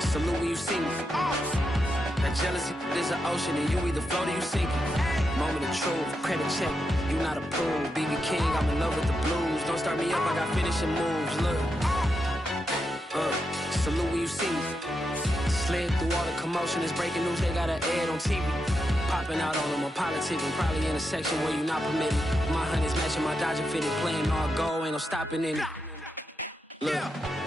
Salute when you see me. That jealousy is an ocean, and you either float or you sink it. Moment of truth, credit check, you not approved. BB King, I'm in love with the blues. Don't start me up, I got finishing moves. Look, salute when you see me. Slid through all the commotion, it's breaking news, they got an ad on TV. Popping out on them on politicking, probably in a section where you not permitted. My honey's matching my Dodger fitted, playing all goal, ain't no stopping in it. Look,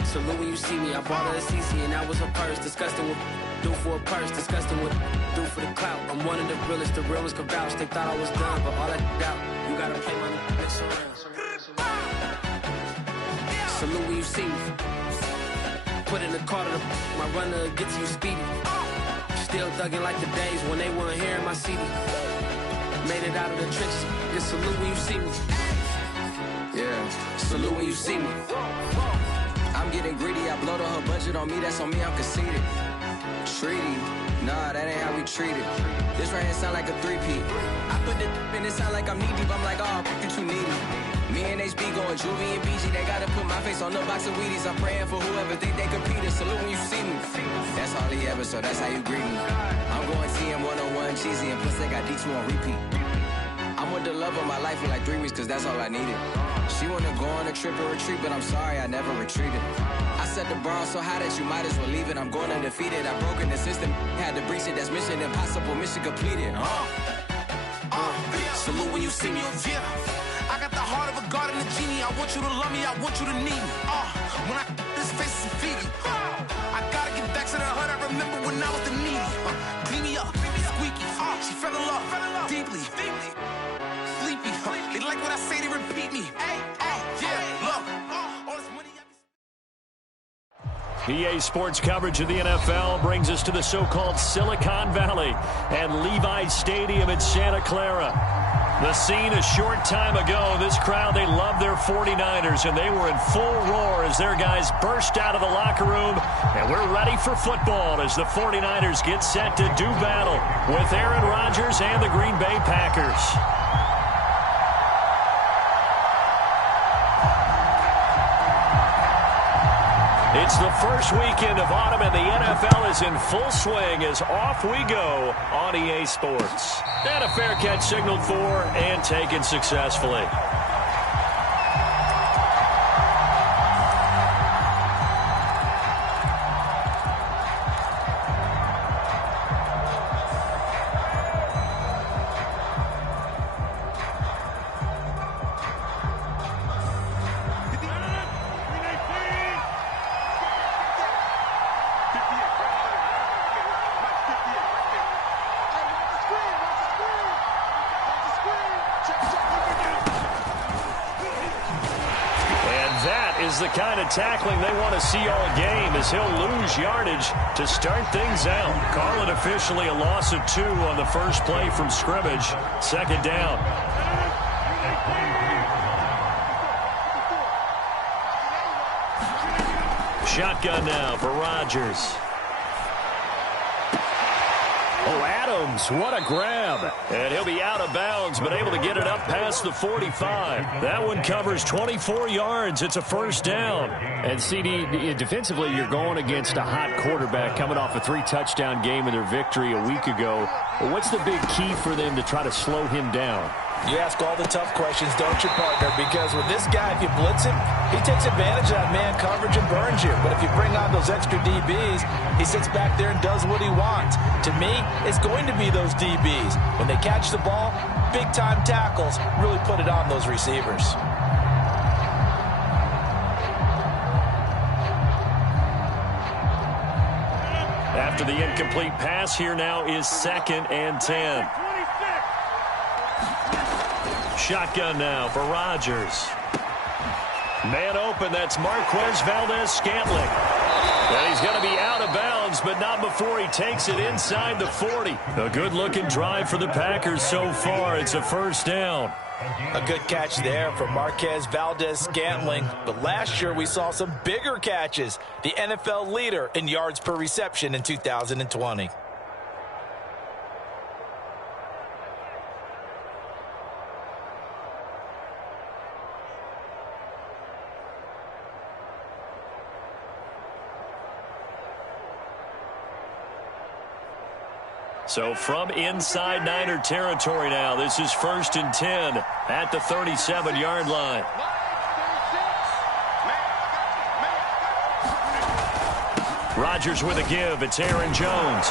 salute when you see me. I bought her a CC and that was her purse. Disgusting with do for a purse, disgusting with do for the clout. I'm one of the realest can vouch. They thought I was done, but all that out, you gotta play my next around. Salute when you see me. Put in the car to my runner gets you speedy. Still thugging like the days when they weren't here in my CD. Made it out of the trenches. Just salute when you see me. Yeah, salute when you see me. I'm getting greedy, I blow the whole budget on me, that's on me, I'm conceited. Treaty, nah, that ain't how we treat it. This right here sound like a three-peat. I put the in it sound like I'm knee deep, I'm like, oh, you too needy. Me and HB going Juvie and BG, they gotta put my face on the box of Wheaties. I'm praying for whoever think they competed. Salute when you see me. That's all he ever, so that's how you greet me. I'm going TM 101 cheesy, and plus they got D2 on repeat. I'm with the love of my life for like 3 weeks, cause that's all I needed. She wanna go on a trip or retreat, but I'm sorry, I never retreated. I set the bar so high that you might as well leave it. I'm going undefeated, I've broken the system. Had to breach it, that's mission impossible, mission completed. Salute when you see me, yeah. I got the heart of a god and a genie. I want you to love me, I want you to need me. When I this face is feedy. I gotta get back to the hood, I remember when I was the needy. Clean me up, squeaky. She fell in love, deeply. Sleepy, they like what I say, they repeat me. Yeah, look. All this money EA Sports coverage of the NFL brings us to the so-called Silicon Valley and Levi's Stadium in Santa Clara. The scene a short time ago, this crowd, they love their 49ers, and they were in full roar as their guys burst out of the locker room. And we're ready for football as the 49ers get set to do battle with Aaron Rodgers and the Green Bay Packers. It's the first weekend of autumn, and the NFL is in full swing as off we go on EA Sports. And a fair catch signaled for and taken successfully. The kind of tackling they want to see all game as he'll lose yardage to start things out. Call it officially a loss of 2 on the first play from scrimmage. Second down. Shotgun now for Rodgers. Oh, Adams, what a grab. And he'll be out of bounds, but able to get it up past the 45. That one covers 24 yards. It's a first down. And, CD, defensively, you're going against a hot quarterback coming off a 3-touchdown game in their victory a week ago. But what's the big key for them to try to slow him down? You ask all the tough questions, don't you, partner? Because with this guy, if you blitz him, he takes advantage of that man coverage and burns you. But if you bring on those extra DBs, he sits back there and does what he wants. To me, it's going to be those DBs. When they catch the ball, big-time tackles really put it on those receivers. After the incomplete pass, here now is 2nd and 10. Shotgun now for Rodgers. Man open, that's Marquez Valdez-Scantling. And he's going to be out of bounds, but not before he takes it inside the 40. A good-looking drive for the Packers so far. It's a first down. A good catch there for Marquez Valdez-Scantling. But last year we saw some bigger catches. The NFL leader in yards per reception in 2020. So from inside Niner territory now, this is 1st and 10 at the 37-yard line. Rodgers with a give. It's Aaron Jones.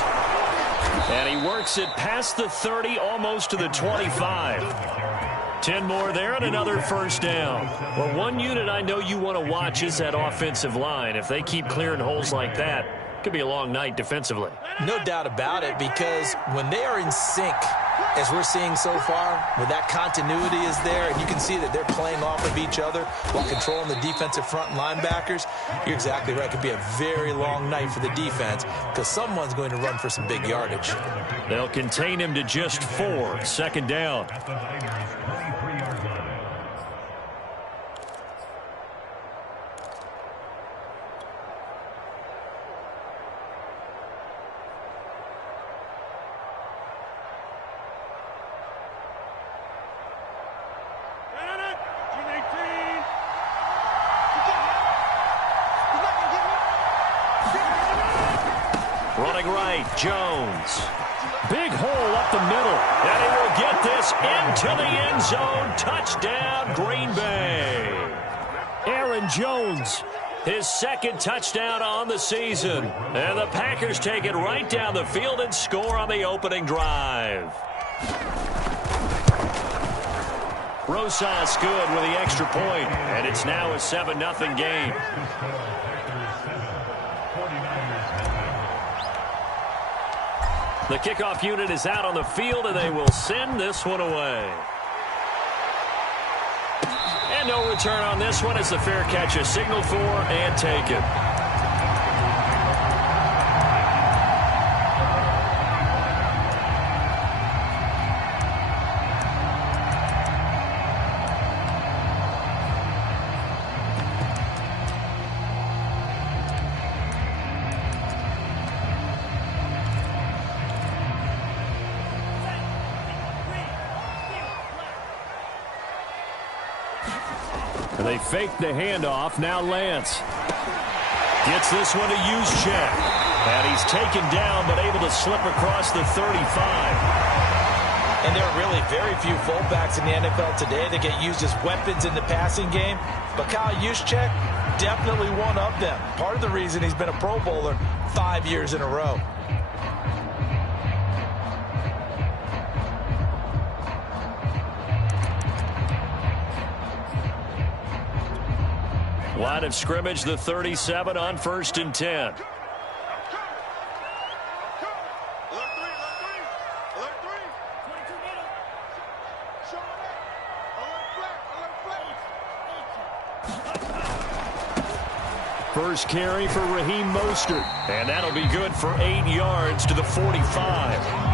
And he works it past the 30, almost to the 25. 10 more there and another first down. Well, one unit I know you want to watch is that offensive line. If they keep clearing holes like that, it could be a long night defensively. No doubt about it, because when they are in sync, as we're seeing so far, where that continuity is there, and you can see that they're playing off of each other while controlling the defensive front linebackers, you're exactly right. It could be a very long night for the defense because someone's going to run for some big yardage. They'll contain him to just 4. Second down. Running right, Jones. Big hole up the middle. And he will get this into the end zone. Touchdown, Green Bay. Aaron Jones, his second touchdown on the season. And the Packers take it right down the field and score on the opening drive. Rosas good with the extra point, and it's now a 7-0 game. The kickoff unit is out on the field, and they will send this one away. And no return on this one as the fair catch is signaled for and taken. They fake the handoff. Now Lance gets this one to Juszczyk. And he's taken down but able to slip across the 35. And there are really very few fullbacks in the NFL today that get used as weapons in the passing game. But Kyle Juszczyk, definitely one of them. Part of the reason he's been a Pro Bowler 5 years in a row. Line of scrimmage, the 37 on 1st and 10. First carry for Raheem Mostert. And that'll be good for 8 yards to the 45.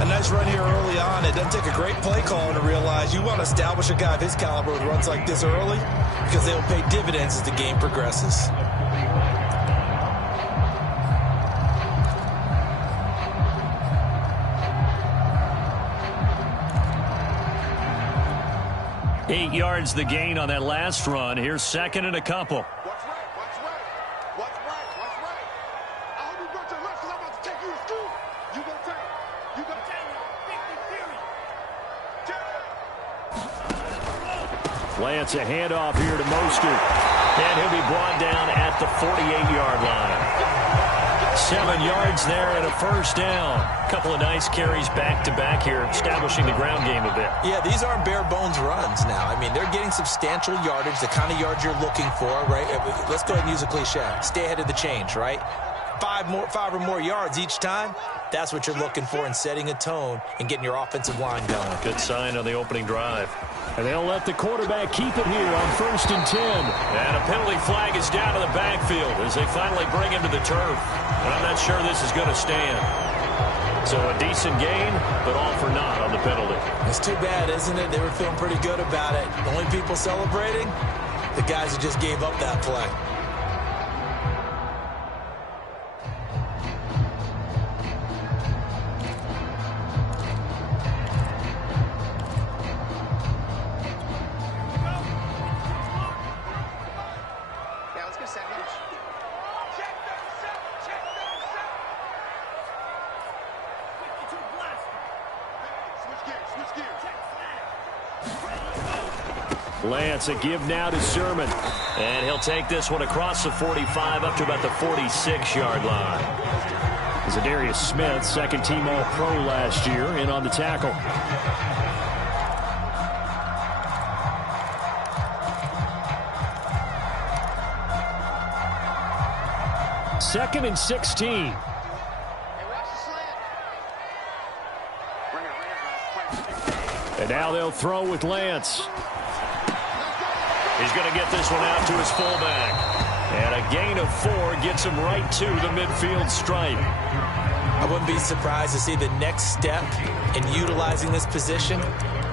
A nice run here early on. It doesn't take a great play caller to realize you want to establish a guy of his caliber with runs like this early because they will pay dividends as the game progresses. Eight yards the gain on that last run. Here's second and a couple. Lance, a handoff here to Mostert. And he'll be brought down at the 48-yard line. 7 yards there and a first down. Couple of nice carries back-to-back here, establishing the ground game a bit. Yeah, these aren't bare-bones runs now. I mean, they're getting substantial yardage, the kind of yards you're looking for, right? Let's go ahead and use a cliche. Stay ahead of the change, right? 5 or more yards each time. That's what you're looking for in setting a tone and getting your offensive line going. Good sign on the opening drive. And they'll let the quarterback keep it here on 1st and 10. And a penalty flag is down to the backfield as they finally bring him to the turf. And I'm not sure this is going to stand. So a decent gain, but all for naught on the penalty. It's too bad, isn't it? They were feeling pretty good about it. The only people celebrating, the guys who just gave up that play. Lance, a give now to Sermon. And he'll take this one across the 45 up to about the 46-yard line. Zadarius Smith, second-team All-Pro last year, in on the tackle. Second and 16. And now they'll throw with Lance. He's going to get this one out to his fullback. And a gain of 4 gets him right to the midfield stripe. I wouldn't be surprised to see the next step in utilizing this position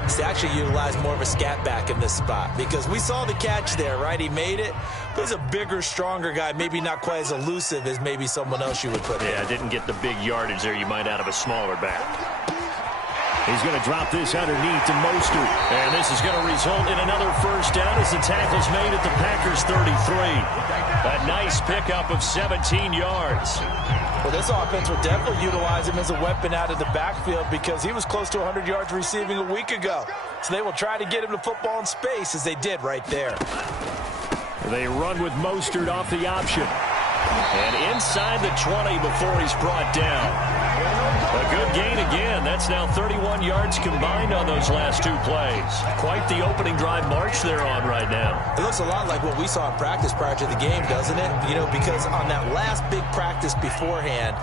is to actually utilize more of a scat back in this spot. Because we saw the catch there, right? He made it. But he's a bigger, stronger guy. Maybe not quite as elusive as maybe someone else you would put in. Yeah, didn't get the big yardage there you might out of a smaller back. He's going to drop this underneath to Mostert. And this is going to result in another first down as the tackle's made at the Packers' 33. A nice pickup of 17 yards. Well, this offense will definitely utilize him as a weapon out of the backfield because he was close to 100 yards receiving a week ago. So they will try to get him the football in space as they did right there. They run with Mostert off the option. And inside the 20 before he's brought down. A good gain again. That's now 31 yards combined on those last 2 plays. Quite the opening drive march they're on right now. It looks a lot like what we saw in practice prior to the game, doesn't it? You know, because on that last big practice beforehand,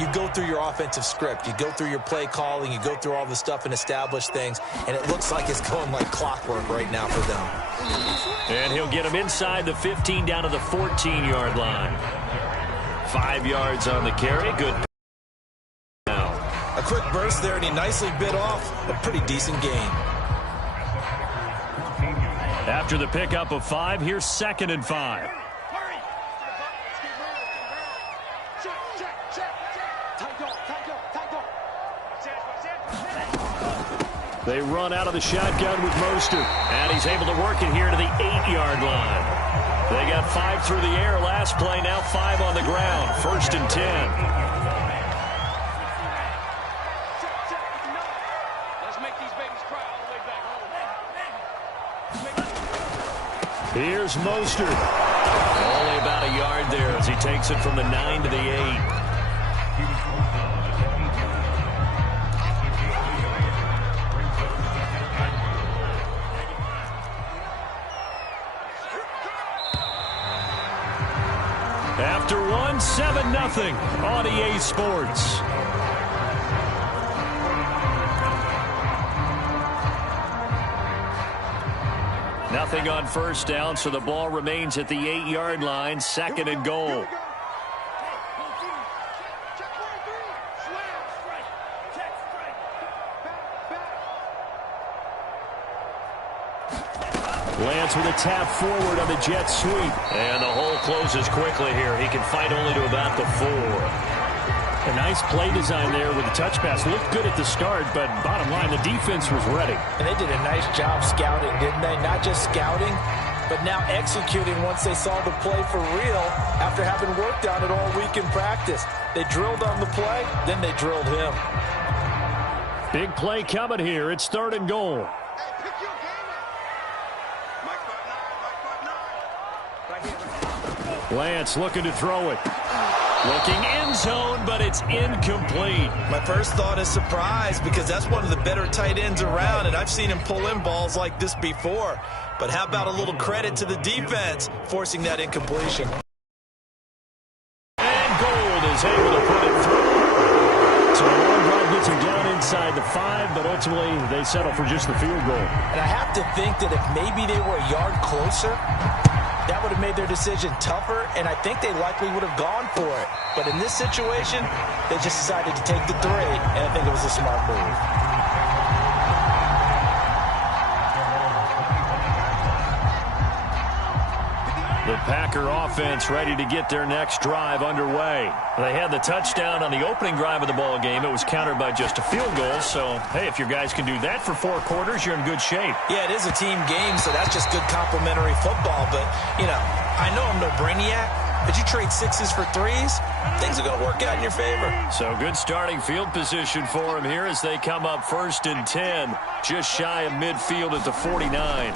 you go through your offensive script. You go through your play calling. You go through all the stuff and establish things. And it looks like it's going like clockwork right now for them. And he'll get him inside the 15 down to the 14-yard line. 5 yards on the carry. Good. A quick burst there, and he nicely bit off a pretty decent gain. After the pickup of 5, here's 2nd and 5. They run out of the shotgun with Mostert. And he's able to work it here to the 8-yard line. They got 5 through the air last play, now 5 on the ground. 1st and 10. Here's Mostert. Only about a yard there as he takes it from the 9 to the 8. After 1, 7-0 on EA Sports. Nothing on first down, so the ball remains at the 8-yard line. 2nd and goal. Lance with a tap forward on the jet sweep. And the hole closes quickly here. He can fight only to about the 4. A nice play design there with the touch pass. Looked good at the start, but bottom line, the defense was ready. And they did a nice job scouting, didn't they? Not just scouting, but now executing once they saw the play for real after having worked on it all week in practice. They drilled on the play, then they drilled him. Big play coming here. It's 3rd and goal. Lance looking to throw it. Looking end zone, but it's incomplete. My first thought is surprise because that's one of the better tight ends around, and I've seen him pull in balls like this before. But how about a little credit to the defense forcing that incompletion? And Gold is able to put it through. So the long drive gets him down inside the 5, but ultimately they settle for just the field goal. And I have to think that if maybe they were a yard closer, that would have made their decision tougher, and I think they likely would have gone for it. But in this situation, they just decided to take the 3, and I think it was a smart move. The Packer offense ready to get their next drive underway. They had the touchdown on the opening drive of the ball game. It was countered by just a field goal. So, hey, if your guys can do that for 4 quarters, you're in good shape. Yeah, it is a team game, so that's just good complimentary football. But, you know, I know I'm no brainiac, but you trade 6s for 3s, things are going to work out in your favor. So good starting field position for them here as they come up 1st and 10, just shy of midfield at the 49.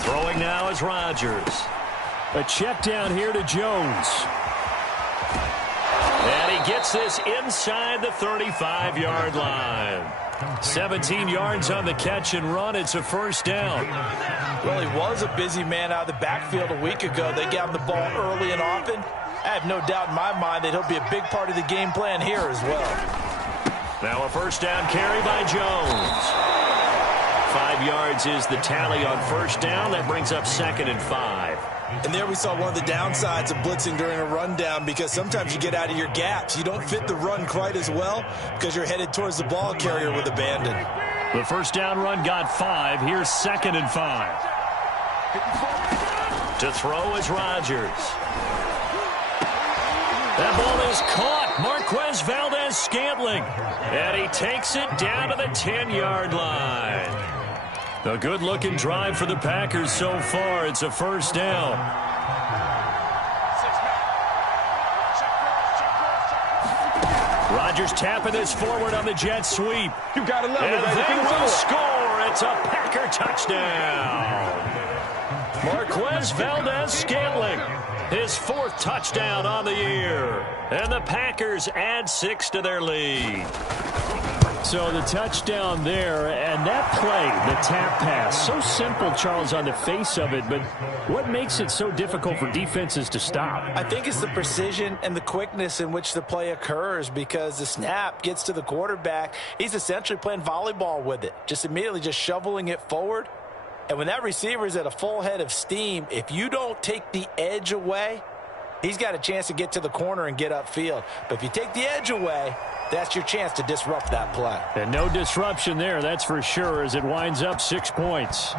Throwing now is Rodgers. A check down here to Jones. And he gets this inside the 35-yard line. 17 yards on the catch and run. It's a first down. Well, he was a busy man out of the backfield a week ago. They got him the ball early and often. I have no doubt in my mind that he'll be a big part of the game plan here as well. Now a first down carry by Jones. 5 yards is the tally on first down. That brings up 2nd and 5. And there we saw one of the downsides of blitzing during a rundown, because sometimes you get out of your gaps. You don't fit the run quite as well because you're headed towards the ball carrier with abandon. The first down run got 5. Here's 2nd and 5. To throw is Rodgers. That ball is caught. Marquez Valdez-Scantling. And he takes it down to the 10-yard line. A good-looking drive for the Packers so far. It's a first down. Rodgers tapping this forward on the jet sweep. You got to love it, and baby. they will score. It's a Packer touchdown. Marquez Valdez-Scantling, his 4th touchdown on the year. And the Packers add 6 to their lead. So the touchdown there, and that play, the tap pass, so simple, Charles, on the face of it, but what makes it so difficult for defenses to stop? I think it's the precision and the quickness in which the play occurs, because the snap gets to the quarterback. He's essentially playing volleyball with it, just immediately just shoveling it forward. And when that receiver is at a full head of steam, if you don't take the edge away, he's got a chance to get to the corner and get upfield. But if you take the edge away, that's your chance to disrupt that play. And no disruption there, that's for sure, as it winds up 6 points.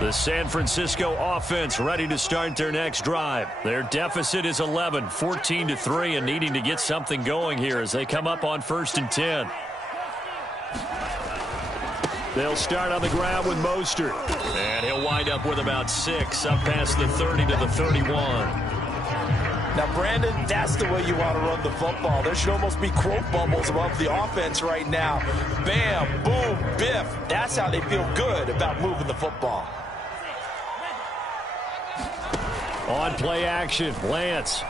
The San Francisco offense ready to start their next drive. Their deficit is 11, 14-3, and needing to get something going here as they come up on 1st and 10. They'll start on the ground with Mostert. And he'll wind up with about 6, up past the 30 to the 31. Now, Brandon, that's the way you want to run the football. There should almost be quote bubbles above the offense right now. Bam, boom, biff. That's how they feel good about moving the football. On play action, Lance.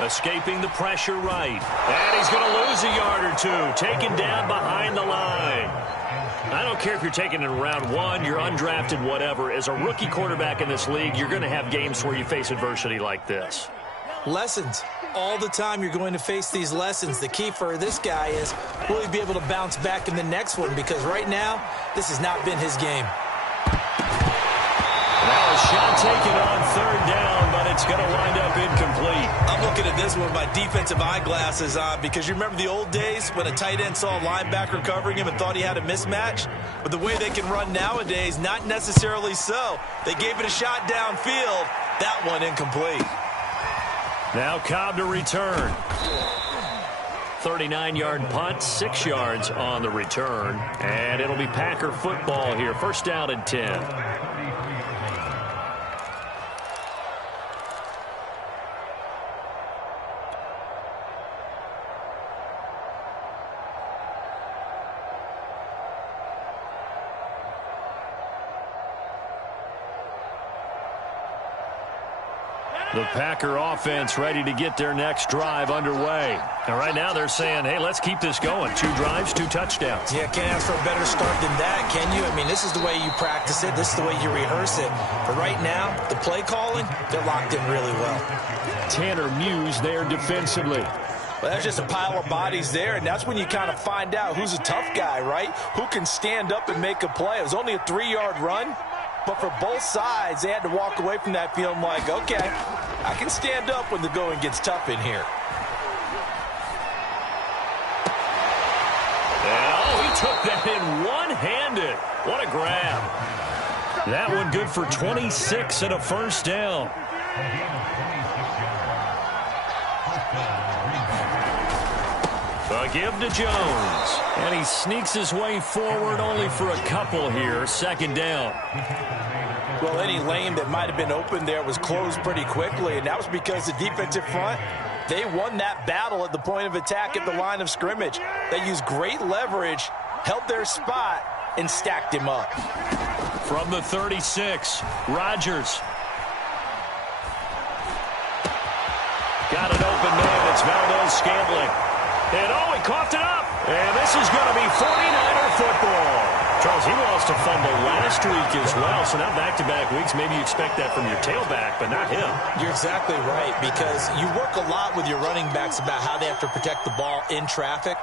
Escaping the pressure right. And he's going to lose a yard or 2. Taken down behind the line. I don't care if you're taking it in round 1, you're undrafted, whatever. As a rookie quarterback in this league, you're going to have games where you face adversity like this. Lessons. All the time you're going to face these lessons. The key for this guy is, will he be able to bounce back in the next one? Because right now, this has not been his game. Now a shot taken on 3rd down, but it's going to wind up incomplete. I'm looking at this one with my defensive eyeglasses on, because you remember the old days when a tight end saw a linebacker covering him and thought he had a mismatch? But the way they can run nowadays, not necessarily so. They gave it a shot downfield. That one incomplete. Now Cobb to return. 39-yard punt, 6 yards on the return. And it'll be Packer football here. 1st down and 10. The Packer offense ready to get their next drive underway. And right now they're saying, hey, let's keep this going. 2 drives, 2 touchdowns. Yeah, can't ask for a better start than that, can you? I mean, this is the way you practice it. This is the way you rehearse it. But right now, the play calling, they're locked in really well. Tanner Muse there defensively. Well, there's just a pile of bodies there, and that's when you kind of find out who's a tough guy, right? Who can stand up and make a play. It was only a 3-yard run, but for both sides, they had to walk away from that feeling like, okay, I can stand up when the going gets tough in here. Oh, he took that in one-handed. What a grab. That one good for 26 and a 1st down. A give to Jones. And he sneaks his way forward only for a couple here. Second down. Well, any lane that might have been open there was closed pretty quickly, and that was because the defensive front, they won that battle at the point of attack at the line of scrimmage. They used great leverage, held their spot, and stacked him up. From the 36, Rodgers. Got an open man. It's Valdez-Scantling. And he coughed it up. And this is going to be 49er football. Charles, he lost a fumble last week as well, so now back-to-back weeks, maybe you expect that from your tailback, but not him. You're exactly right, because you work a lot with your running backs about how they have to protect the ball in traffic.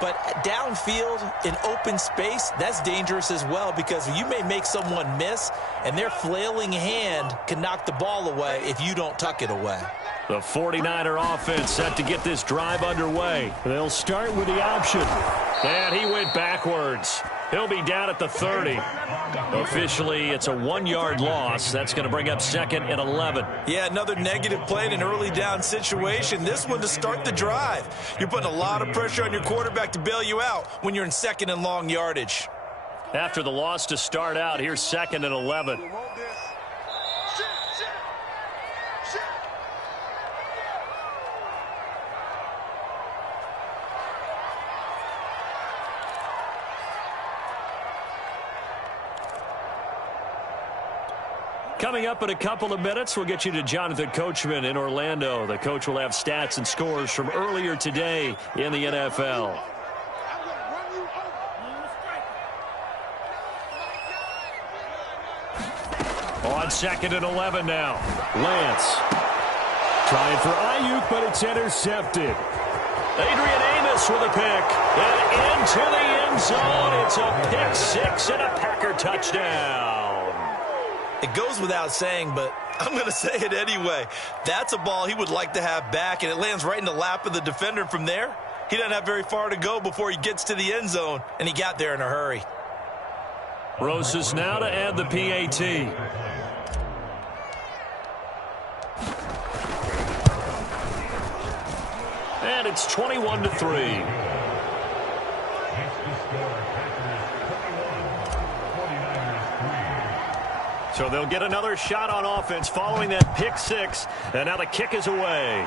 But downfield, in open space, that's dangerous as well, because you may make someone miss, and their flailing hand can knock the ball away if you don't tuck it away. The 49er offense set to get this drive underway. They'll start with the option. And he went backwards. He'll be down at the 30. Officially, it's a 1-yard loss. That's going to bring up second and 11. Yeah, another negative play in an early down situation. This one to start the drive. You're putting a lot of pressure on your quarterback to bail you out when you're in second and long yardage. After the loss to start out, here's second and 11. Coming up in a couple of minutes, we'll get you to Jonathan Coachman in Orlando. The coach will have stats and scores from earlier today in the NFL. On second and 11 now. Lance. Trying for Ayuk, but it's intercepted. Adrian Amos with a pick. And into the end zone. It's a pick six and a Packer touchdown. It goes without saying, but I'm going to say it anyway. That's a ball he would like to have back, and it lands right in the lap of the defender from there. He doesn't have very far to go before he gets to the end zone, and he got there in a hurry. Rosas now to add the PAT. And it's 21-3. So they'll get another shot on offense following that pick six. And now the kick is away.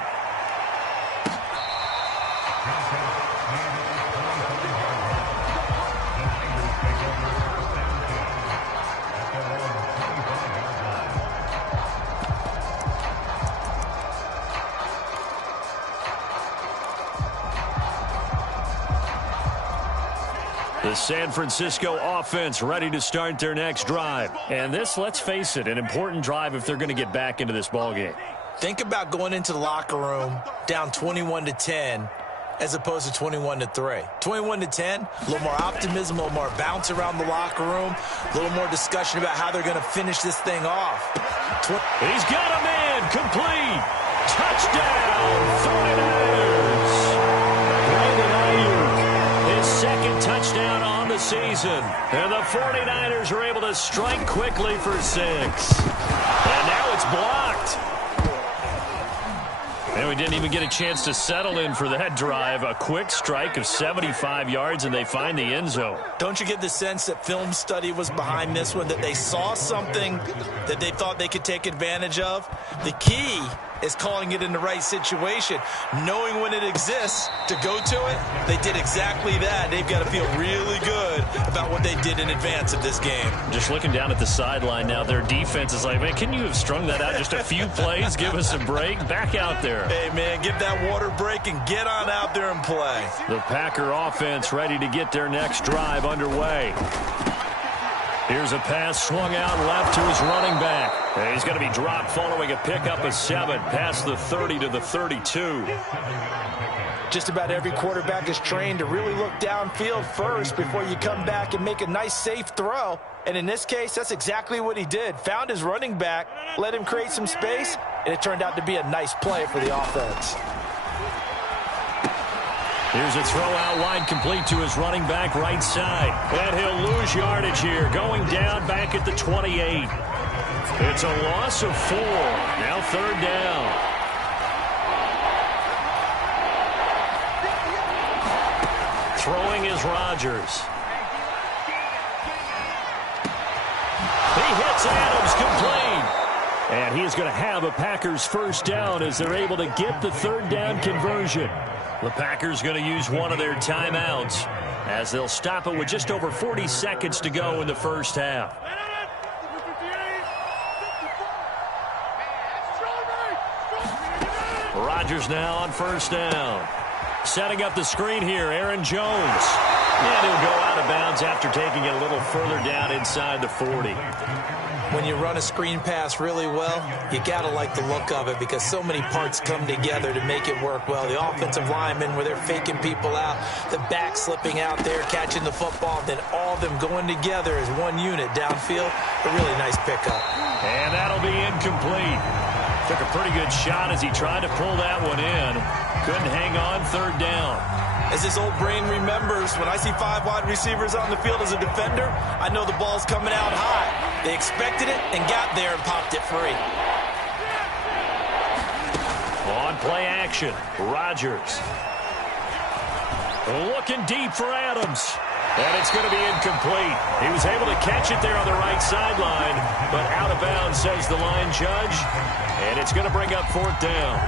The San Francisco offense ready to start their next drive. And this, let's face it, an important drive if they're going to get back into this ballgame. Think about going into the locker room down 21-10 as opposed to 21-3. 21-10, a little more optimism, a little more bounce around the locker room, a little more discussion about how they're going to finish this thing off. He's got a man, complete. Touchdown, 49ers. His second touchdown on the season. And the 49ers are able to strike quickly for 6. And now it's blocked. And we didn't even get a chance to settle in for that drive. A quick strike of 75 yards, and they find the end zone. Don't you get the sense that film study was behind this one, that they saw something that they thought they could take advantage of? The key is calling it in the right situation, knowing when it exists to go to it. They did exactly that. They've got to feel really good about what they did in advance of this game. Just looking down at the sideline now, their defense is like, man, can you have strung that out just a few plays? Give us a break. Back out there. Hey, man, give that water break and get on out there and play. The Packer offense ready to get their next drive underway. Here's a pass swung out left to his running back. And he's going to be dropped following a pickup of 7 past the 30 to the 32. Just about every quarterback is trained to really look downfield first before you come back and make a nice, safe throw. And in this case, that's exactly what he did. Found his running back, let him create some space, and it turned out to be a nice play for the offense. Here's a throw out wide, complete to his running back right side. And he'll lose yardage here, going down back at the 28. It's a loss of 4. Now third down. Throwing is Rodgers. He hits Adams complete. And he is going to have a Packers first down as they're able to get the third down conversion. The Packers going to use one of their timeouts as they'll stop it with just over 40 seconds to go in the first half. Rodgers now on first down. Setting up the screen here, Aaron Jones. And he'll go out of bounds after taking it a little further down inside the 40. When you run a screen pass really well, you got to like the look of it because so many parts come together to make it work well. The offensive linemen, where they're faking people out, the back slipping out there, catching the football, then all of them going together as one unit downfield. A really nice pickup. And that'll be incomplete. Took a pretty good shot as he tried to pull that one in. Couldn't hang on third down. As his old brain remembers, when I see 5 wide receivers on the field as a defender, I know the ball's coming out high. They expected it and got there and popped it free. On play action, Rodgers. Looking deep for Adams. And it's going to be incomplete. He was able to catch it there on the right sideline, but out of bounds, says the line judge. And it's going to bring up fourth down.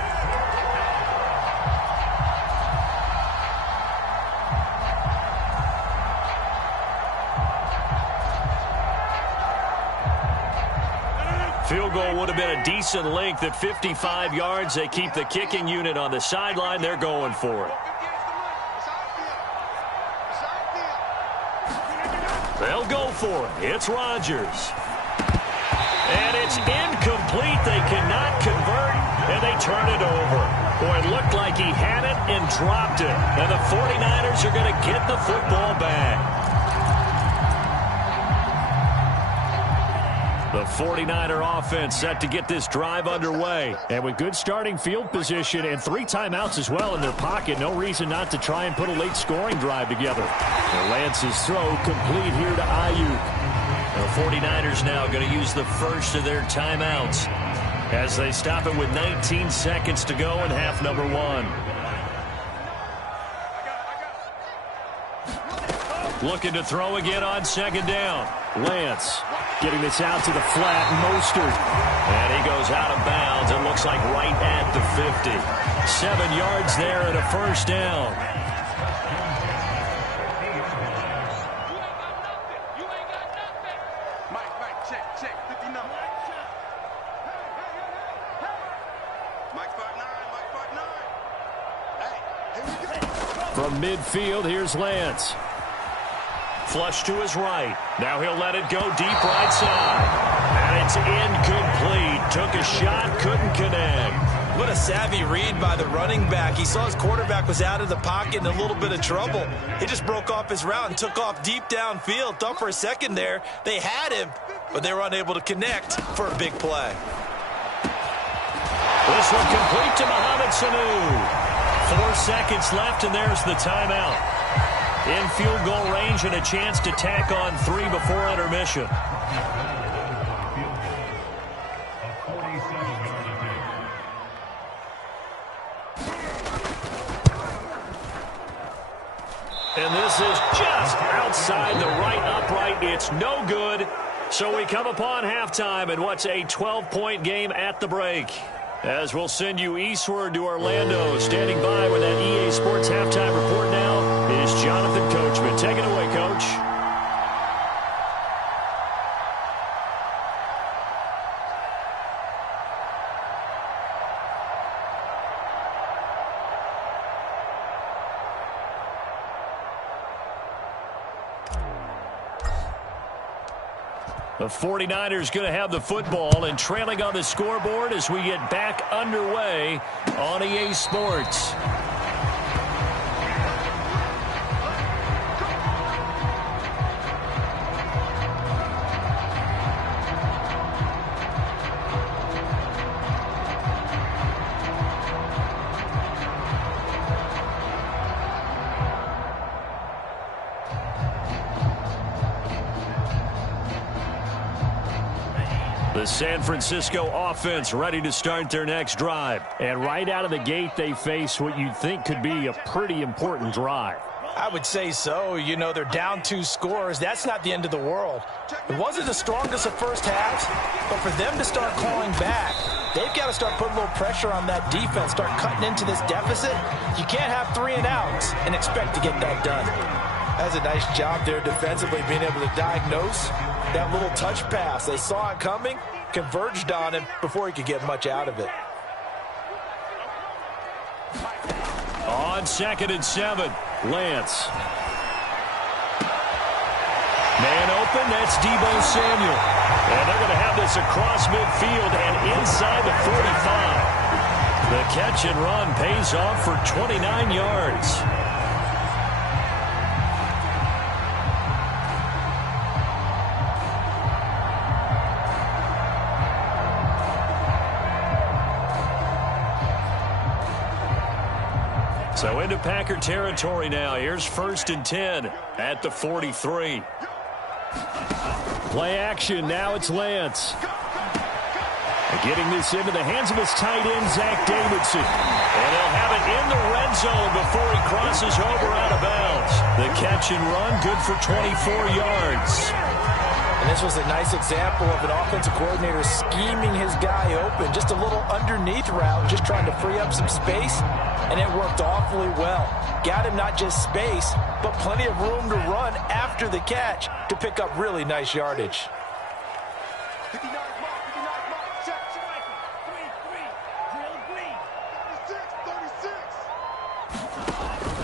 Field goal would have been a decent length at 55 yards. They keep the kicking unit on the sideline. They're going for it. They'll go for it. It's Rodgers. And it's incomplete. They cannot convert, and they turn it over. Boy, it looked like he had it and dropped it. And the 49ers are going to get the football back. The 49er offense set to get this drive underway. And with good starting field position and 3 timeouts as well in their pocket, no reason not to try and put a late scoring drive together. And Lance's throw complete here to Ayuk. The 49ers now going to use the first of their timeouts as they stop it with 19 seconds to go in half number 1. Looking to throw again on second down. Lance getting this out to the flat. Mostert. And he goes out of bounds. It looks like right at the 50. 7 yards there and a first down. From midfield, here's Lance. Flush to his right. Now he'll let it go deep right side. And it's incomplete. Took a shot, couldn't connect. What a savvy read by the running back. He saw his quarterback was out of the pocket in a little bit of trouble. He just broke off his route and took off deep downfield. Thought for a second there they had him, but they were unable to connect for a big play. This one complete to Mohamed Sanu. 4 seconds left, and there's the timeout. In field goal range and a chance to tack on 3 before intermission. And this is just outside the right upright. It's no good. So we come upon halftime in what's a 12-point game at the break. As we'll send you eastward to Orlando. Standing by with that EA Sports halftime report now is Jonathan Coachman. Take it away, Coach. The 49ers going to have the football and trailing on the scoreboard as we get back underway on EA Sports. The San Francisco offense ready to start their next drive. And right out of the gate, they face what you'd think could be a pretty important drive. I would say so. You know, they're down 2 scores. That's not the end of the world. It wasn't the strongest of first halves, but for them to start clawing back, they've got to start putting a little pressure on that defense, start cutting into this deficit. You can't have 3 and outs and expect to get that done. That's a nice job there defensively, being able to diagnose that little touch pass. They saw it coming, converged on him before he could get much out of it. On 2nd and 7, Lance. Man open, that's Deebo Samuel. And they're going to have this across midfield and inside the 45. The catch and run pays off for 29 yards. So into Packer territory now. Here's 1st and 10 at the 43. Play action. Now it's Lance. Getting this into the hands of his tight end, Zach Davidson. And they'll have it in the red zone before he crosses over out of bounds. The catch and run, good for 24 yards. And this was a nice example of an offensive coordinator scheming his guy open. Just a little underneath route, just trying to free up some space. And it worked awfully well. Got him not just space, but plenty of room to run after the catch to pick up really nice yardage.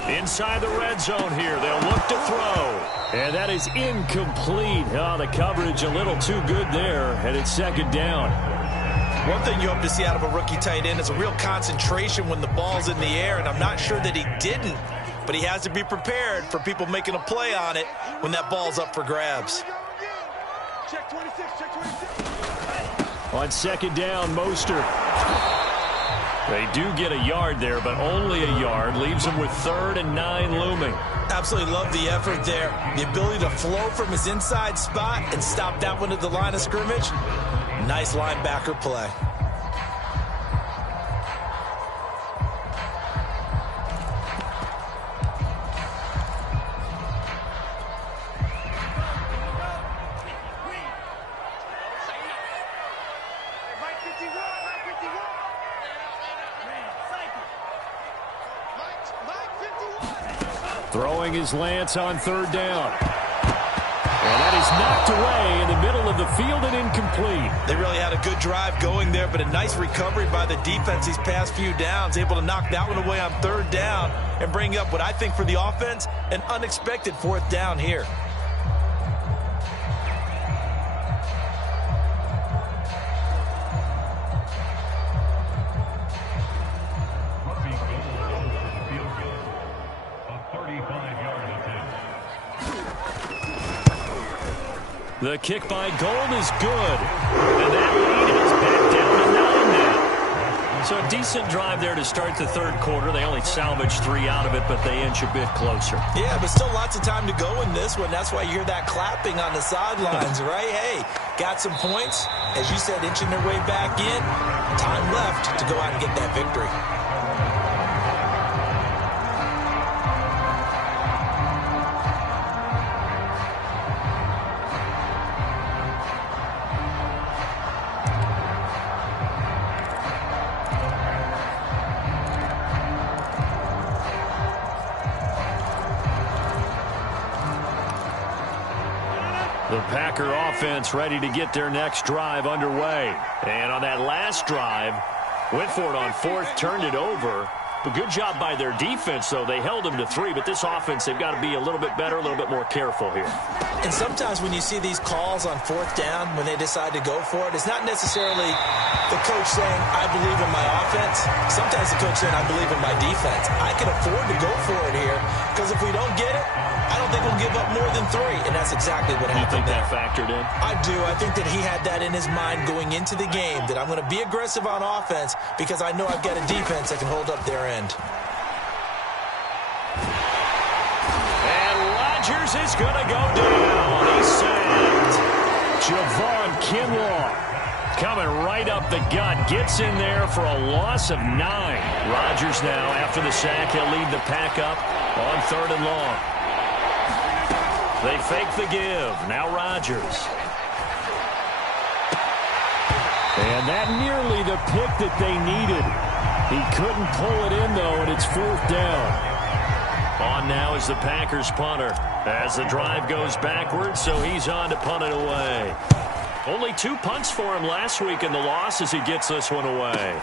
Inside the red zone here. They'll look to throw. And that is incomplete. Oh, the coverage a little too good there. And it's 2nd down. One thing you hope to see out of a rookie tight end is a real concentration when the ball's in the air, and I'm not sure that he didn't, but he has to be prepared for people making a play on it when that ball's up for grabs. Check 26, check 26. On 2nd down, Mostert. They do get a yard there, but only a yard. Leaves them with 3rd and 9 looming. Absolutely love the effort there. The ability to flow from his inside spot and stop that one at the line of scrimmage. Nice linebacker play. Throwing is Lance on 3rd down. And that is knocked away in the middle of the field and incomplete. They really had a good drive going there, but a nice recovery by the defense these past few downs, able to knock that one away on 3rd down and bring up what I think for the offense, an unexpected 4th down here. The kick by Gold is good. And that lead is back down to 9 now. So a decent drive there to start the 3rd quarter. They only salvaged 3 out of it, but they inch a bit closer. Yeah, but still lots of time to go in this one. That's why you hear that clapping on the sidelines, right? Hey, got some points. As you said, inching their way back in. Time left to go out and get that victory. The Packer offense ready to get their next drive underway. And on that last drive, went for it on 4th, turned it over. But good job by their defense, though. They held them to 3, but this offense, they've got to be a little bit better, a little bit more careful here. And sometimes when you see these calls on 4th down, when they decide to go for it, it's not necessarily the coach saying, I believe in my offense. Sometimes the coach saying, I believe in my defense. I can afford to go for it here, because if we don't get it, I don't think we'll give up more than 3, and that's exactly what happened. You think that factored in? I do. I think that he had that in his mind going into the game, that I'm going to be aggressive on offense because I know I've got a defense that can hold up their end. And Rodgers is going to go down. He's sacked. Javon Kinlaw coming right up the gut. Gets in there for a loss of 9. Rodgers now, after the sack, he'll lead the pack up On 3rd and long. They fake the give. Now Rodgers. And that nearly the pick that they needed. He couldn't pull it in, though, and it's 4th down. On now is the Packers punter as the drive goes backwards, so he's on to punt it away. Only 2 punts for him last week in the loss as he gets this one away.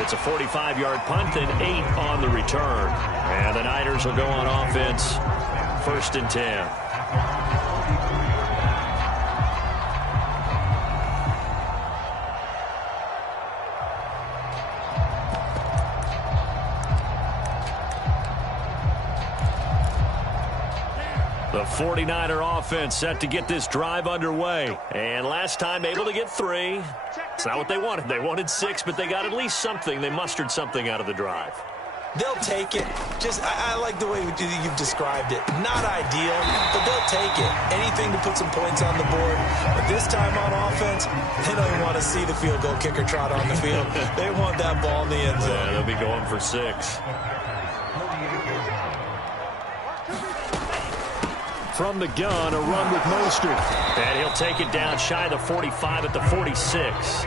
It's a 45-yard punt and 8 on the return. And the Niners will go on offense 1st and 10. The 49er offense set to get this drive underway. And last time able to get 3. It's not what they wanted. They wanted 6, but they got at least something. They mustered something out of the drive. They'll take it. I like the way you've described it. Not ideal, but they'll take it. Anything to put some points on the board. But this time on offense, they don't even want to see the field goal kicker trot on the field. They want that ball in the end zone. Yeah, they'll be going for 6. From the gun, a run with Mostert. And he'll take it down shy of the 45 at the 46.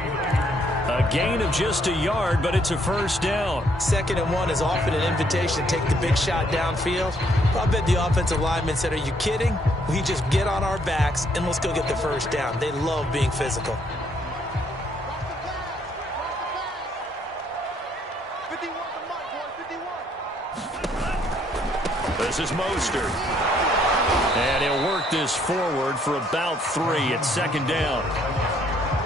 A gain of just a yard, but it's a 1st down. 2nd and 1 is often an invitation to take the big shot downfield. I bet the offensive lineman said, are you kidding? We just get on our backs and let's go get the 1st down. They love being physical. 51 to Mike, boy, 51. This is Mostert. And he'll work this forward for about 3 at 2nd down.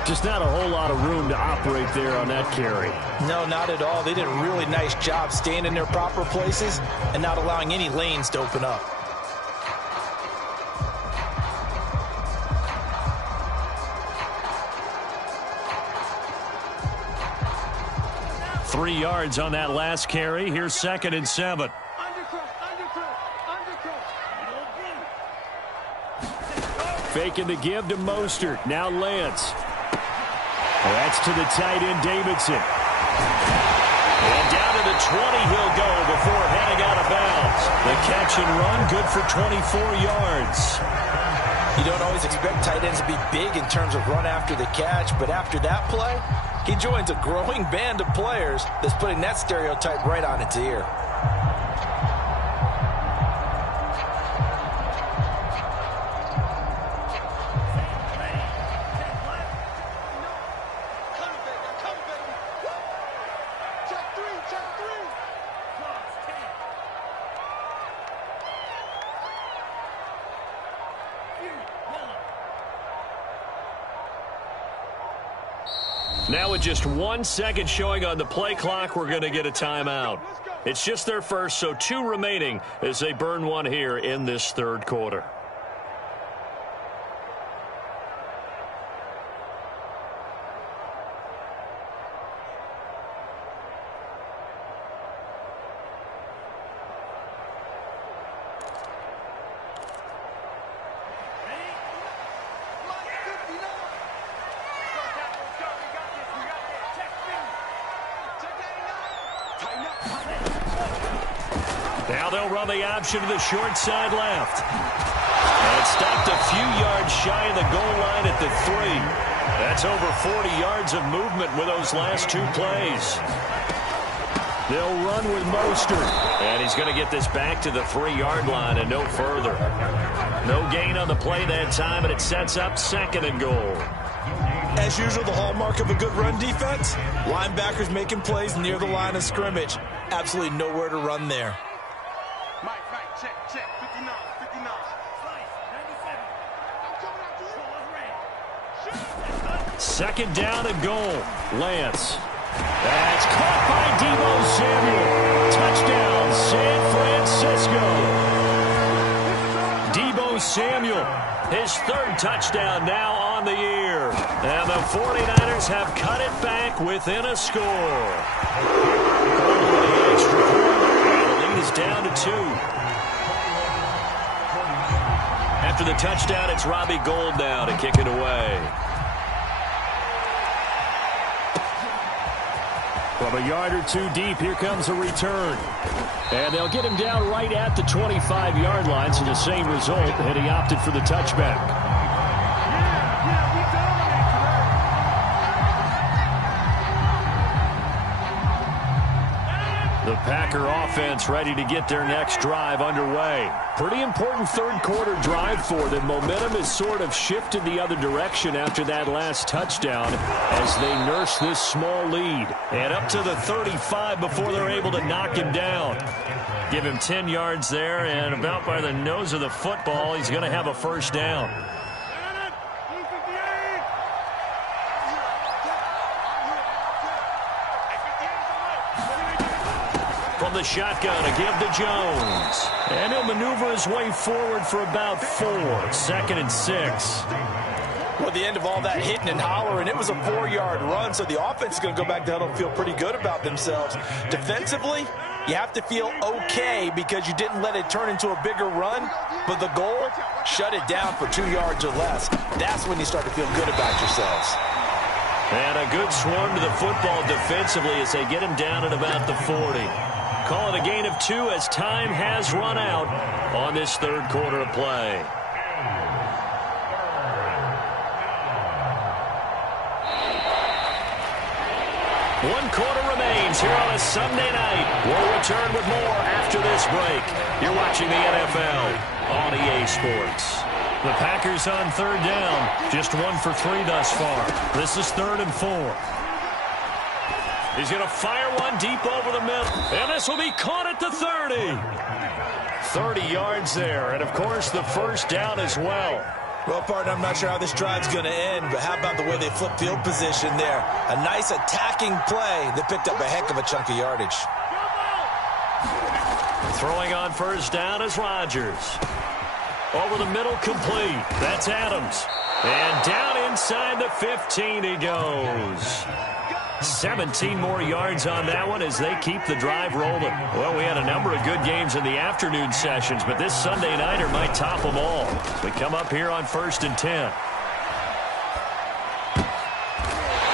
Just not a whole lot of room to operate there on that carry. No, not at all. They did a really nice job staying in their proper places and not allowing any lanes to open up. Three yards on that last carry. Here's 2nd and 7. Faking the give to Mostert. Now Lance. That's to the tight end, Davidson. And down to the 20 he'll go before heading out of bounds. The catch and run, good for 24 yards. You don't always expect tight ends to be big in terms of run after the catch, but after that play, he joins a growing band of players that's putting that stereotype right on its ear. Now with just 1 second showing on the play clock, we're going to get a timeout. It's just their first, so 2 remaining as they burn one here in this 3rd quarter. Now they'll run the option to the short side left. And it's stopped a few yards shy of the goal line at the 3. That's over 40 yards of movement with those last 2 plays. They'll run with Mostert. And he's going to get this back to the 3-yard line and no further. No gain on the play that time, and it sets up 2nd and goal. As usual, the hallmark of a good run defense, linebackers making plays near the line of scrimmage. Absolutely nowhere to run there. Mike, check, 59, 59. 2nd down and goal. Lance. That's caught by Deebo Samuel. Touchdown, San Francisco. Deebo Samuel, his 3rd touchdown now on the year. And the 49ers have cut it back within a score. Extra point, and the lead is down to 2. After the touchdown, it's Robbie Gould now to kick it away. From a yard or two deep, here comes a return. And they'll get him down right at the 25-yard line, so the same result, and he opted for the touchback. The Packer offense ready to get their next drive underway. Pretty important third-quarter drive for them. Momentum has sort of shifted the other direction after that last touchdown as they nurse this small lead. And up to the 35 before they're able to knock him down. Give him 10 yards there, and about by the nose of the football, he's going to have a first down. From the shotgun, a give to Jones. And he'll maneuver his way forward for about 4. 2nd and 6. Well, the end of all that hitting and hollering, it was a 4-yard run, so the offense is going to go back down and feel pretty good about themselves. Defensively, you have to feel okay because you didn't let it turn into a bigger run, but the goal, shut it down for 2 yards or less. That's when you start to feel good about yourselves. And a good swarm to the football defensively as they get him down at about the 40. Call it a gain of 2 as time has run out on this third quarter of play. One quarter remains here on a Sunday night. We'll return with more after this break. You're watching the NFL on EA Sports. The Packers on third down. Just 1 for 3 thus far. This is 3rd and 4. He's going to fire one deep over the middle. And this will be caught at the 30. 30 yards there. And, of course, the first down as well. Well, partner, I'm not sure how this drive's going to end, but how about the way they flip field position there? A nice attacking play that picked up a heck of a chunk of yardage. Throwing on first down is Rodgers. Over the middle, complete. That's Adams. And down inside the 15 he goes. 17 more yards on that one as they keep the drive rolling. Well, we had a number of good games in the afternoon sessions, but this Sunday nighter might top them all. We come up here on 1st and 10.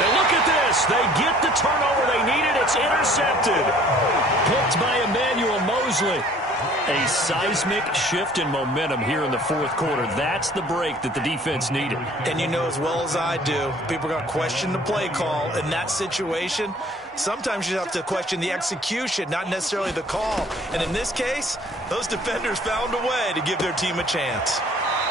And look at this. They get the turnover they needed. It's intercepted. Picked by Emmanuel Mosley. A seismic shift in momentum here in the fourth quarter. That's the break that the defense needed. And you know as well as I do, people are going to question the play call in that situation. Sometimes you have to question the execution, not necessarily the call. And in this case, those defenders found a way to give their team a chance.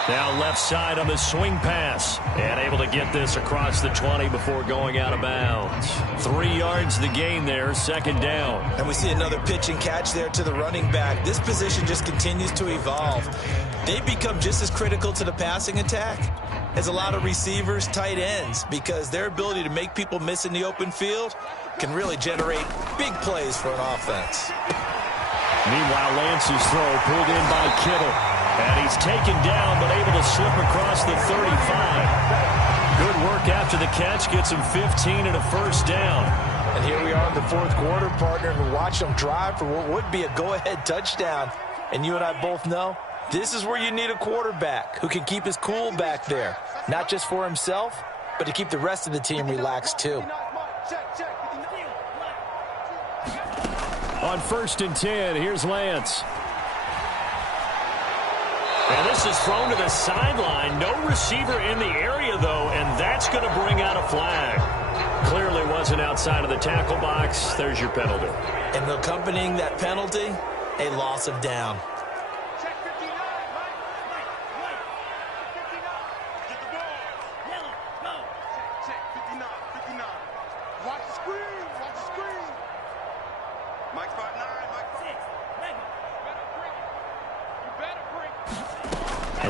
Now left side on the swing pass. And able to get this across the 20 before going out of bounds. 3 yards the gain there, 2nd down. And we see another pitch and catch there to the running back. This position just continues to evolve. They become just as critical to the passing attack as a lot of receivers, tight ends, because their ability to make people miss in the open field can really generate big plays for an offense. Meanwhile, Lance's throw pulled in by Kittle. And he's taken down, but able to slip across the 35. Good work after the catch. Gets him 15 and a first down. And here we are in the fourth quarter, partner, and watch them drive for what would be a go-ahead touchdown. And you and I both know this is where you need a quarterback who can keep his cool back there. Not just for himself, but to keep the rest of the team relaxed too. On 1st and 10, here's Lance. And this is thrown to the sideline. No receiver in the area, though, and that's going to bring out a flag. Clearly wasn't outside of the tackle box. There's your penalty. And accompanying that penalty, a loss of down.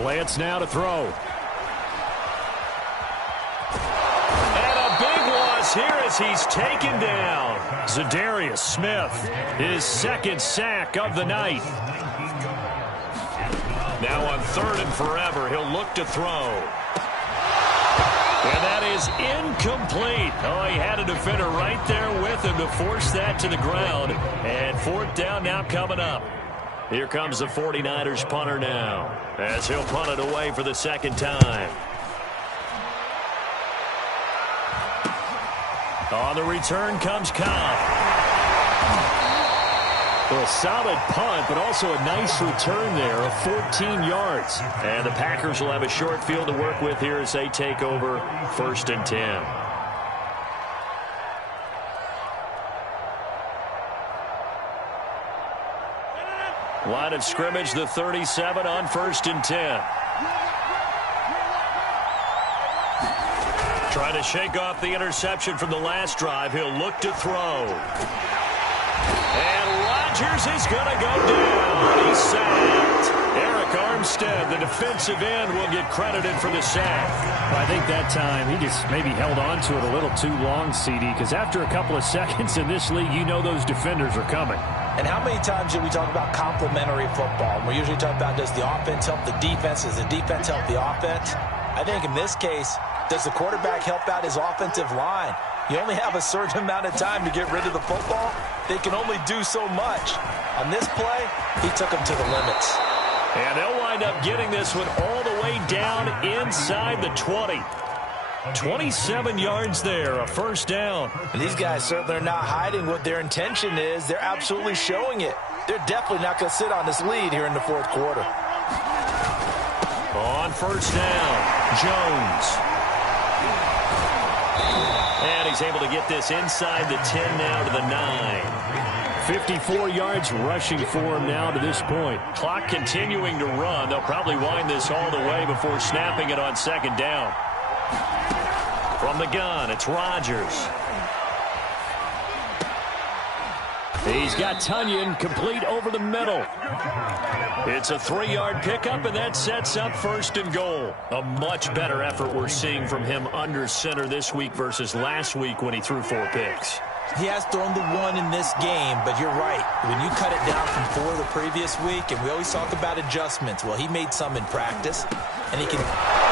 Lance now to throw. And a big loss here as he's taken down. Zadarius Smith, his 2nd sack of the night. Now on 3rd and forever, he'll look to throw. And that is incomplete. Oh, he had a defender right there with him to force that to the ground. And 4th down now coming up. Here comes the 49ers punter now, as he'll punt it away for the 2nd time. On the return comes Cobb. Well, a solid punt, but also a nice return there of 14 yards. And the Packers will have a short field to work with here as they take over 1st and 10. Line of scrimmage, the 37 on 1st and 10. Trying to shake off the interception from the last drive. He'll look to throw. And Rodgers is going to go down. He's sacked. Eric Armstead, the defensive end, will get credited for the sack. I think that time he just maybe held on to it a little too long, CD, because after a couple of seconds in this league, you know those defenders are coming. And how many times do we talk about complementary football? We usually talk about, does the offense help the defense? Does the defense help the offense? I think in this case, does the quarterback help out his offensive line? You only have a certain amount of time to get rid of the football. They can only do so much. On this play, he took them to the limits. And they'll wind up getting this one all the way down inside the 20. 27 yards there, a 1st down. And these guys certainly are not hiding what their intention is. They're absolutely showing it. They're definitely not going to sit on this lead here in the 4th quarter. On 1st down, Jones. And he's able to get this inside the 10 now to the 9. 54 yards rushing for him now to this point. Clock continuing to run. They'll probably wind this all the way before snapping it on 2nd down. From the gun, it's Rodgers. He's got Tunyon complete over the middle. It's a 3-yard pickup, and that sets up 1st and goal. A much better effort we're seeing from him under center this week versus last week when he threw 4 picks. He has thrown the 1 in this game, but you're right. When you cut it down from 4 the previous week, and we always talk about adjustments, well, he made some in practice, and he can...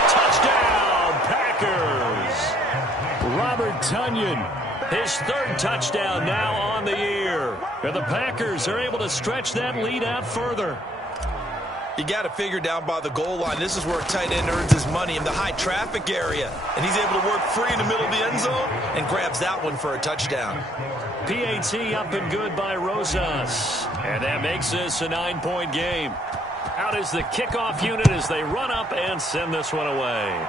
Touchdown, Packers! Robert Tunyon. His 3rd touchdown now on the year. And the Packers are able to stretch that lead out further. You got to figure down by the goal line. This is where a tight end earns his money, in the high traffic area. And he's able to work free in the middle of the end zone and grabs that one for a touchdown. PAT up and good by Rosas. And that makes this a 9-point game. Out is the kickoff unit as they run up and send this one away.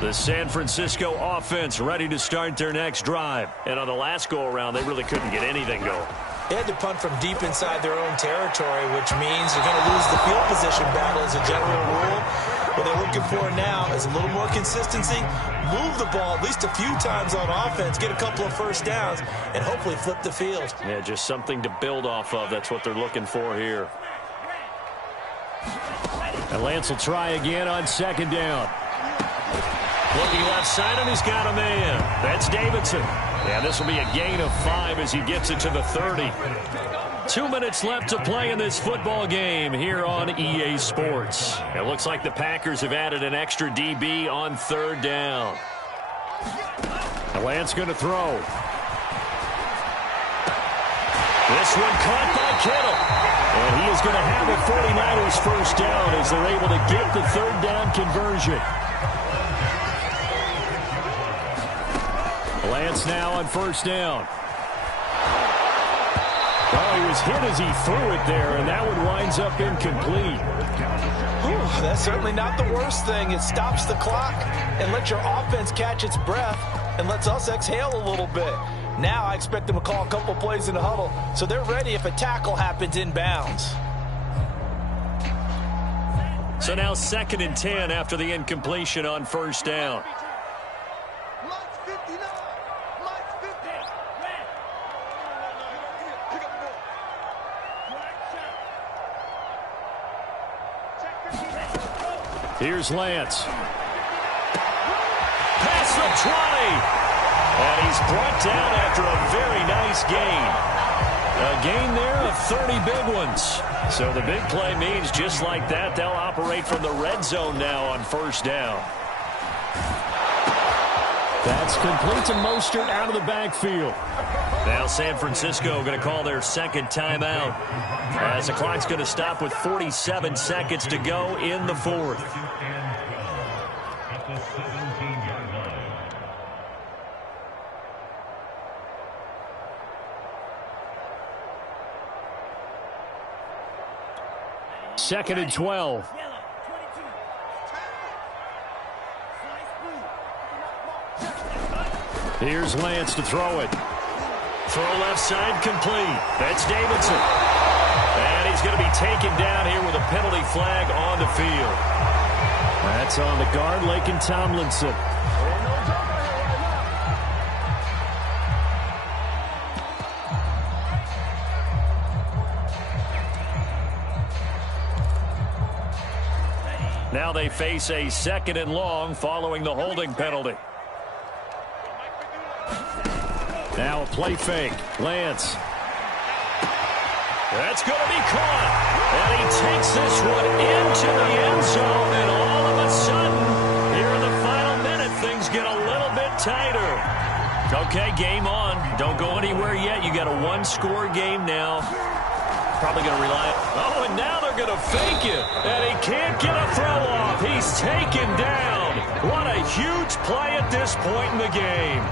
The San Francisco offense ready to start their next drive. And on the last go-around, they really couldn't get anything going. They had to punt from deep inside their own territory, which means you're going to lose the field position battle as a general rule. What they're looking for now is a little more consistency, move the ball at least a few times on offense, get a couple of 1st downs, and hopefully flip the field. Yeah, just something to build off of. That's what they're looking for here. And Lance will try again on 2nd down. Looking left side, and he's got a man. That's Davidson. Yeah, this will be a gain of 5 as he gets it to the 30. 2 minutes left to play in this football game here on EA Sports. It looks like the Packers have added an extra DB on 3rd down. And Lance going to throw. This one caught by Kittle. And he is going to have a 49ers 1st down as they're able to get the 3rd down conversion. Lance now on 1st down. Well, he was hit as he threw it there, and that one winds up incomplete. Whew, that's certainly not the worst thing. It stops the clock and lets your offense catch its breath and lets us exhale a little bit. Now I expect them to call a couple plays in the huddle, so they're ready if a tackle happens inbounds. So now 2nd and 10 after the incompletion on 1st down. Here's Lance. Past the 20. And he's brought down after a very nice gain. A gain there of 30 big ones. So the big play means just like that, they'll operate from the red zone now on 1st down. That's complete to Mostert out of the backfield. Now San Francisco going to call their second timeout as the clock's going to stop with 47 seconds to go in the fourth. Second and 12. Here's Lance to throw it. Throw left side complete. That's Davidson. And he's going to be taken down here with a penalty flag on the field. That's on the guard, Laken Tomlinson. Now they face a second and long following the holding penalty. Now a play fake. Lance. That's going to be caught. And he takes this one into the end zone. And all of a sudden, here in the final minute, things get a little bit tighter. Okay, game on. Don't go anywhere yet. You got a one-score game now. Probably going to rely on... Oh, and now they're going to fake it. And he can't get a throw off. He's taken down. What a huge play at this point in the game.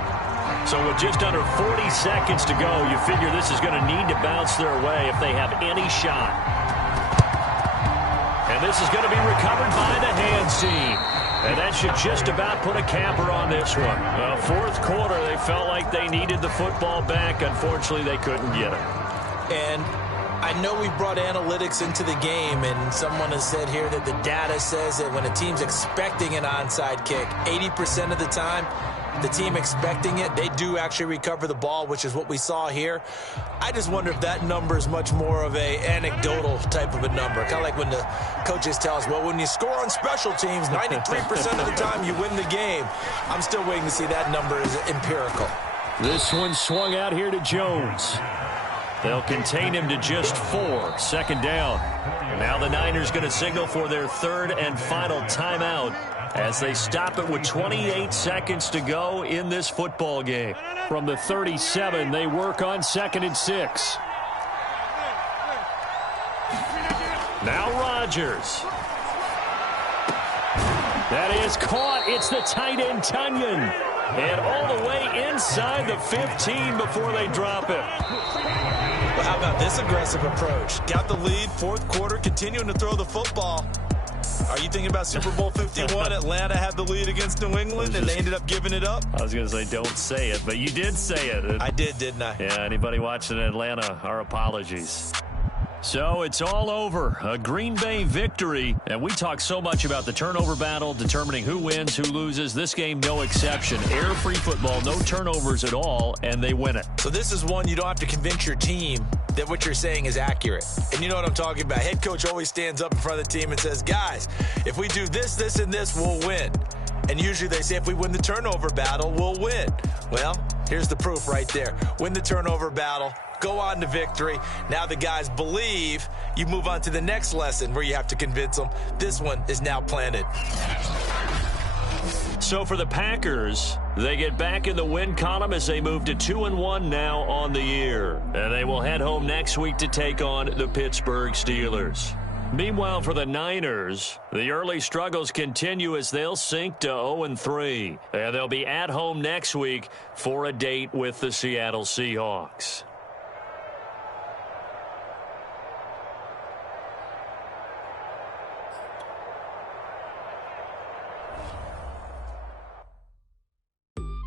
So with just under 40 seconds to go, you figure this is going to need to bounce their way if they have any shot. And this is going to be recovered by the hands team. And that should just about put a capper on this one. Fourth quarter, they felt like they needed the football back. Unfortunately, they couldn't get it. And I know we brought analytics into the game, and someone has said here that the data says that when a team's expecting an onside kick, 80% of the time, the team expecting it, they do actually recover the ball, which is what we saw here. I just wonder if that number is much more of a anecdotal type of a number. Kind of like when the coaches tell us, well, when you score on special teams, 93% of the time you win the game. I'm still waiting to see that number is empirical. This one swung out here to Jones. They'll contain him to just 4. Second down. Now the Niners going to signal for their third and final timeout as they stop it with 28 seconds to go in this football game. From the 37, they work on 2nd and 6. Now Rodgers. That is caught. It's the tight end, Tunyon. And all the way inside the 15 before they drop it. Well, how about this aggressive approach? Got the lead, fourth quarter, continuing to throw the football. Are you thinking about Super Bowl 51? Atlanta had the lead against New England, and they ended up giving it up? I was going to say, don't say it, but you did say it. I did, didn't I? Yeah, anybody watching Atlanta, our apologies. So it's all over. A Green Bay victory. And we talk so much about the turnover battle, determining who wins, who loses. This game, no exception. Error-free football, no turnovers at all, and they win it. So this is one you don't have to convince your team that what you're saying is accurate. And you know what I'm talking about. Head coach always stands up in front of the team and says, guys, if we do this, this, and this, we'll win. And usually they say if we win the turnover battle, we'll win. Well, here's the proof right there. Win the turnover battle. Go on to victory. Now the guys believe. You move on to the next lesson where you have to convince them. This one is now planted. So for the Packers, they get back in the win column as they move to 2-1 now on the year. And they will head home next week to take on the Pittsburgh Steelers. Meanwhile, for the Niners, the early struggles continue as they'll sink to 0-3. And they'll be at home next week for a date with the Seattle Seahawks.